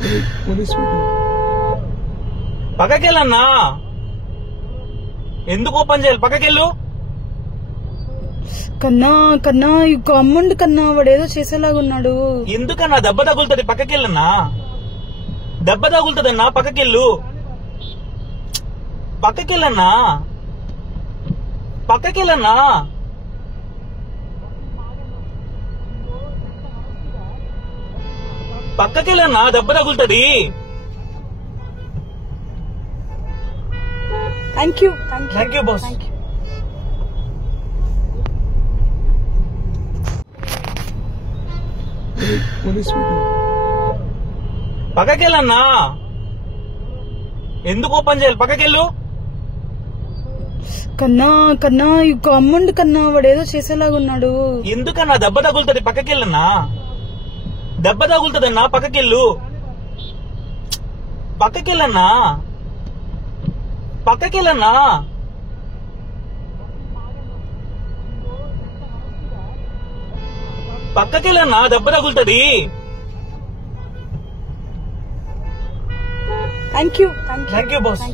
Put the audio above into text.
Police పక్కకెళ్ళన్నా. ఎందుకు open చేయాలి? పక్కకెళ్ళు. కన్నా కన్నా అమ్ముండు కన్నా, వాడు ఏదో చేసేలాగున్నాడు. ఎందుకన్నా? దెబ్బ తగులుతుంది. పక్కకెళ్ళన్నా. దెబ్బ తగులుతుందన్నా. పక్కకెళ్ళు. పక్కకెళ్ళన్నా. పక్కకెళ్ళన్నా. పక్కకెళ్ళన్నా. దెబ్బ తగులుతుంది. Thank you boss. పోలీస్ పక్కకెళ్ళన్నా. ఎందుకు ఓపెన్ చేయాలి? పక్కకెళ్ళు. కన్నా కన్నా అమ్ముండు కన్నా, వాడు ఏదో చేసేలాగున్నాడు. ఎందుకన్నా? దెబ్బ తగులుతుంది. పక్కకెళ్ళన్నా. దెబ్బ తగులుతుందన్నా. పక్కకెళ్ళు. పక్కకెళ్ళన్నా. పక్కకెళ్ళన్నా. పక్కకెళ్ళన్నా. దెబ్బ తగులుతుంది. Thank you boss.